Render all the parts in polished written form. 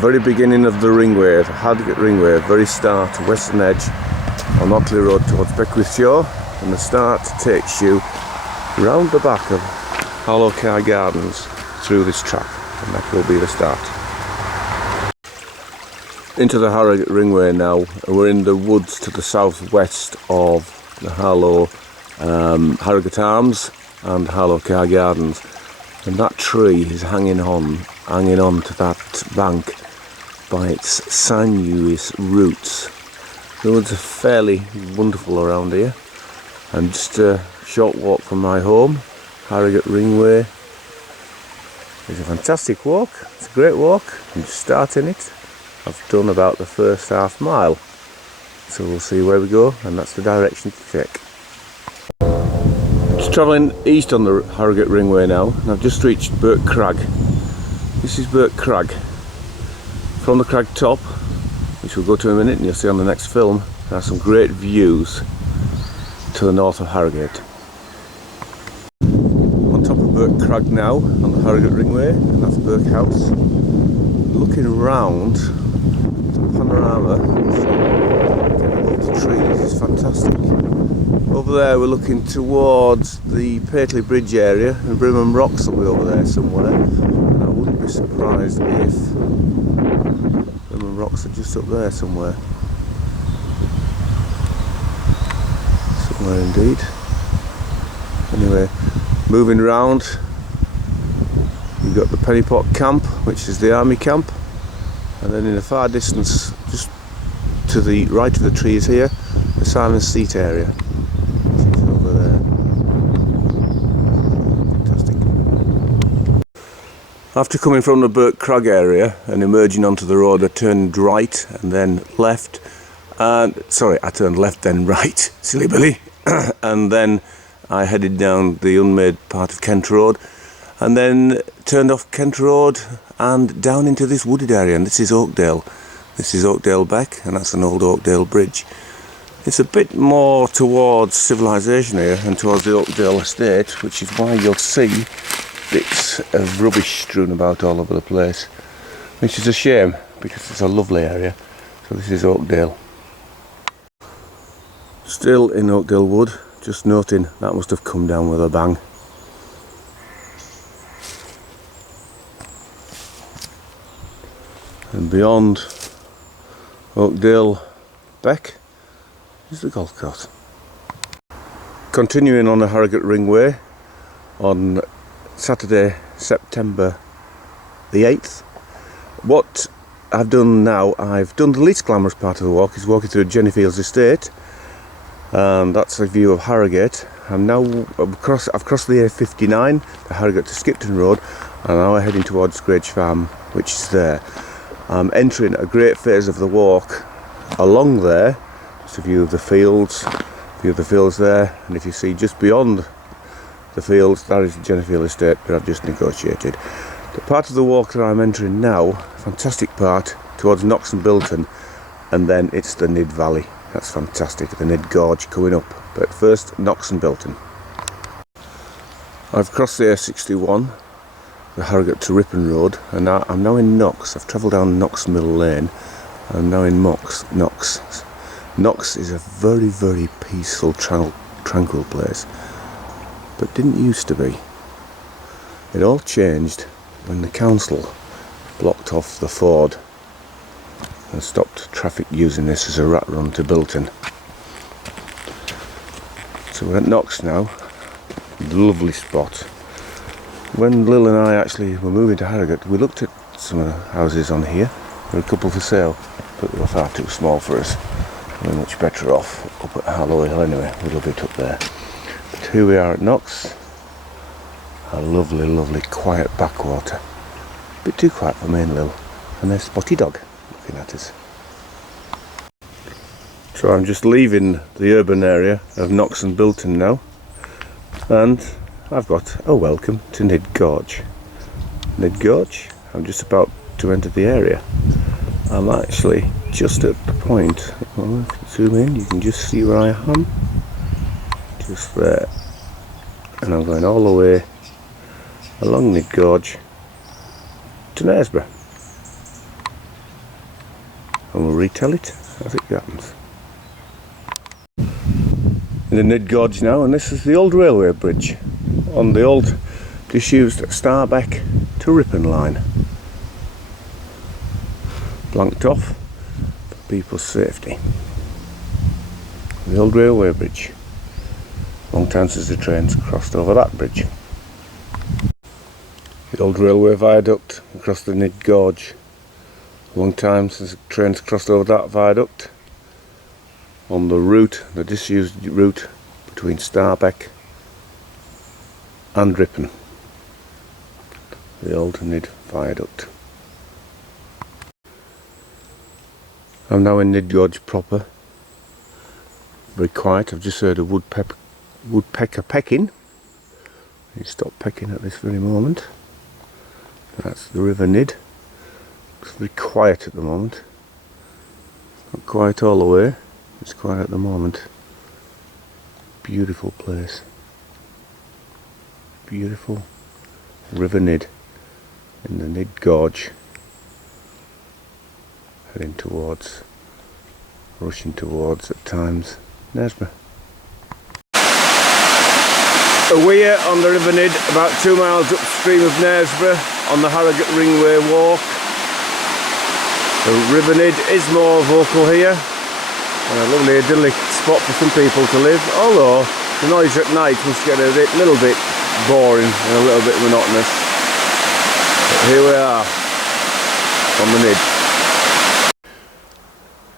very beginning of the Ringway, the Harrogate Ringway, very start, western edge on Otley Road towards Beckwith Shore, and the start takes you round the back of Harrogate Gardens through this track, and that will be the start. Into the Harrogate Ringway now. We're in the woods to the southwest of the Harrogate Arms and Harrogate Gardens, and that tree is hanging on to that bank by its sinuous roots. The woods are fairly wonderful around here, and just a short walk from my home, Harrogate Ringway. It's a fantastic walk, it's a great walk. I'm just starting it. I've done about the first half mile, so we'll see where we go, and that's the direction to take. Just travelling east on the Harrogate Ringway now, and I've just reached Burke Crag. This is Burke Crag. From the crag top, which we'll go to in a minute and you'll see on the next film, there are some great views to the north of Harrogate. On top of Burke Crag now, on the Harrogate Ringway, and that's Burke House. Looking around, the panorama above the trees is fantastic. Over there we're looking towards the Pateley Bridge area, and Brimham Rocks will be over there somewhere. And I wouldn't be surprised if Brimham Rocks are just up there somewhere. Somewhere indeed. Anyway, moving around, you've got the Pennypot Camp, which is the army camp, and then in the far distance, just to the right of the trees here, the Simon's Seat area. It's over there. Fantastic. After coming from the Burke Crag area and emerging onto the road, I turned right and then left. Sorry, I turned left then right, silly Billy. And then I headed down the unmade part of Kent Road, and then turned off Kent Road and down into this wooded area, and this is Oakdale. This is Oakdale Beck, and that's an old Oakdale bridge. It's a bit more towards civilization here and towards the Oakdale estate, which is why you'll see bits of rubbish strewn about all over the place, which is a shame because it's a lovely area. So this is Oakdale. Still in Oakdale Wood, just noting that must have come down with a bang. And beyond Oakdale Beck is the golf course. Continuing on the Harrogate Ringway on Saturday, September the 8th. What I've done now, I've done the least glamorous part of the walk, is walking through Jennyfields estate, and that's a view of Harrogate. I've crossed the A59, the Harrogate to Skipton Road, and now I'm heading towards Grange Farm, which is there. I'm entering a great phase of the walk along there. Just a view of the fields there, and if you see just beyond the fields, that is the Jennyfield estate that I've just negotiated. The part of the walk that I'm entering now, fantastic part, towards Knox and Bilton, and then it's the Nid Valley. That's fantastic, the Nid Gorge coming up, but first Knox and Bilton. I've crossed the A61, the Harrogate to Ripon Road, and I'm now in Knox. I've travelled down Knox Mill Lane, and I'm now in Knox. Knox is a very, very peaceful, tranquil place, but didn't used to be. It all changed when the council blocked off the ford and stopped traffic using this as a rat run to Bilton. So we're at Knox now, lovely spot. When Lil and I actually were moving to Harrogate, we looked at some of the houses on here. There were a couple for sale, but they were far too small for us. We're much better off up at Harlow Hill anyway, a little bit up there. But here we are at Knox, a lovely, lovely quiet backwater. A bit too quiet for me and Lil, and there's Spotty Dog looking at us. So I'm just leaving the urban area of Knox and Bilton now, and I've got a welcome to Nid Gorge. Nid Gorge, I'm just about to enter the area. I'm actually just at the point, well, if you zoom in you can just see where I am, just there, and I'm going all the way along Nid Gorge to Knaresborough. and we'll retell it as it happens. In the Nid Gorge now, and this is the old railway bridge on the old disused Starbeck to Ripon line. Blanked off for people's safety. The old railway bridge. Long time since the trains crossed over that bridge. The old railway viaduct across the Nid Gorge. Long time since the trains crossed over that viaduct. On the route, the disused route between Starbeck and Ripon. The old Nid viaduct. I'm now in Nid Gorge proper. Very quiet. I've just heard a woodpecker pecking. He stopped pecking at this very moment. That's the River Nid. It's very quiet at the moment. Not quiet all the way. It's quiet at the moment. Beautiful place. Beautiful River Nid in the Nid Gorge. Heading towards, rushing towards at times, Knaresborough. A weir on the River Nid, about 2 miles upstream of Knaresborough, on the Harrogate Ringway walk. The River Nid is more vocal here, and a lovely idyllic spot for some people to live, although the noise at night must get a little bit boring and a little bit monotonous. But here we are, on the Nid.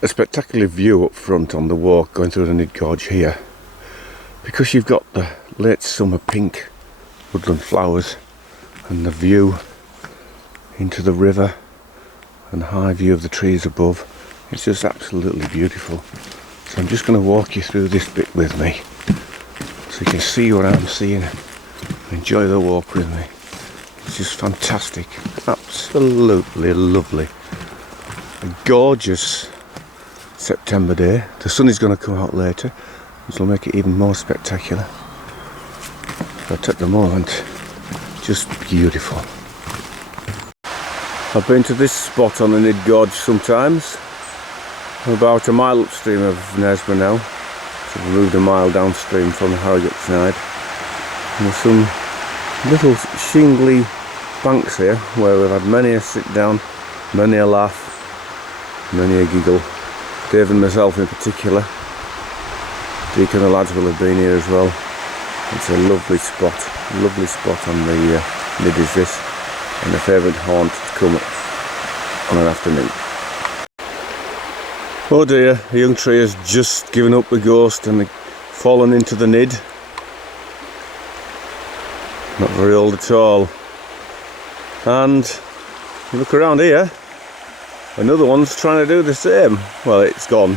A spectacular view up front on the walk going through the Nid Gorge here, because you've got the late summer pink woodland flowers and the view into the river and the high view of the trees above. It's just absolutely beautiful. So I'm just going to walk you through this bit with me so you can see what I'm seeing. Enjoy the walk with me. It's just fantastic, absolutely lovely. A gorgeous September day. The sun is going to come out later, which will make it even more spectacular. But at the moment, just beautiful. I've been to this spot on the Nid Gorge sometimes. I'm about a mile upstream of Knaresborough now. So I've moved a mile downstream from the Harrogate side. And there's some little shingly banks here where we've had many a sit down, many a laugh, many a giggle. Dave and myself in particular. Deacon and the lads will have been here as well. It's a lovely spot on the Nid is this, and a favourite haunt to come on an afternoon. Oh dear, a young tree has just given up the ghost and fallen into the Nid. Not very old at all. And you look around here, another one's trying to do the same. Well, it's gone.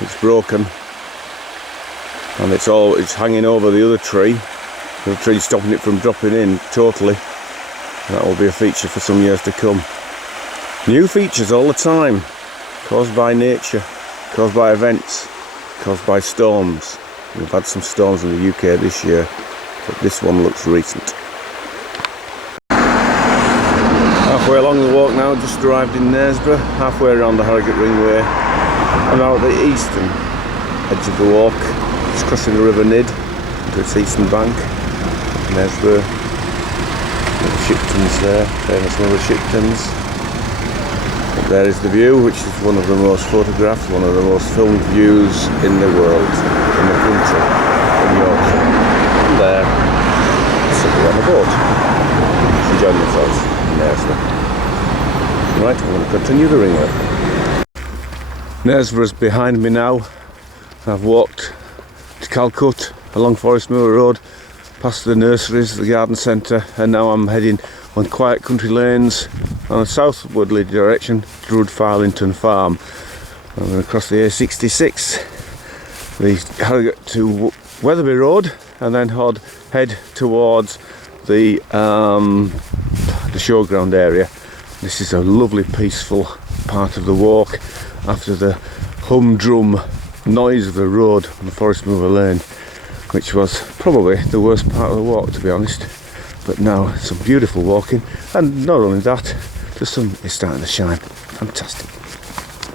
It's broken. And it's hanging over the other tree. The other tree's stopping it from dropping in totally. And that will be a feature for some years to come. New features all the time. Caused by nature, caused by events, caused by storms. We've had some storms in the UK this year, but this one looks recent. Halfway along the walk now, just arrived in Knaresborough, halfway around the Harrogate Ringway. I'm now at the eastern edge of the walk, just crossing the River Nid to its eastern bank. Knaresborough, the Shiptons there, famous River Shiptons. There is the view, which is one of the most photographed, one of the most filmed views in the world, in the country, in Yorkshire. And there, sitting on the boat, enjoying themselves in Knaresborough. Right, I'm going to continue the ringway. Knaresborough's behind me now. I've walked to Calcut along Forest Moor Road, past the nurseries, the garden centre, and now I'm heading on quiet country lanes on a southwardly direction to Woodfarlington Farm. I'm going to cross the A66, the Harrogate to Wetherby Road, and then head towards the showground area. This is a lovely peaceful part of the walk after the humdrum noise of the road on the Forest Moor Lane, which was probably the worst part of the walk, to be honest. But now some beautiful walking, and not only that, the sun is starting to shine. Fantastic.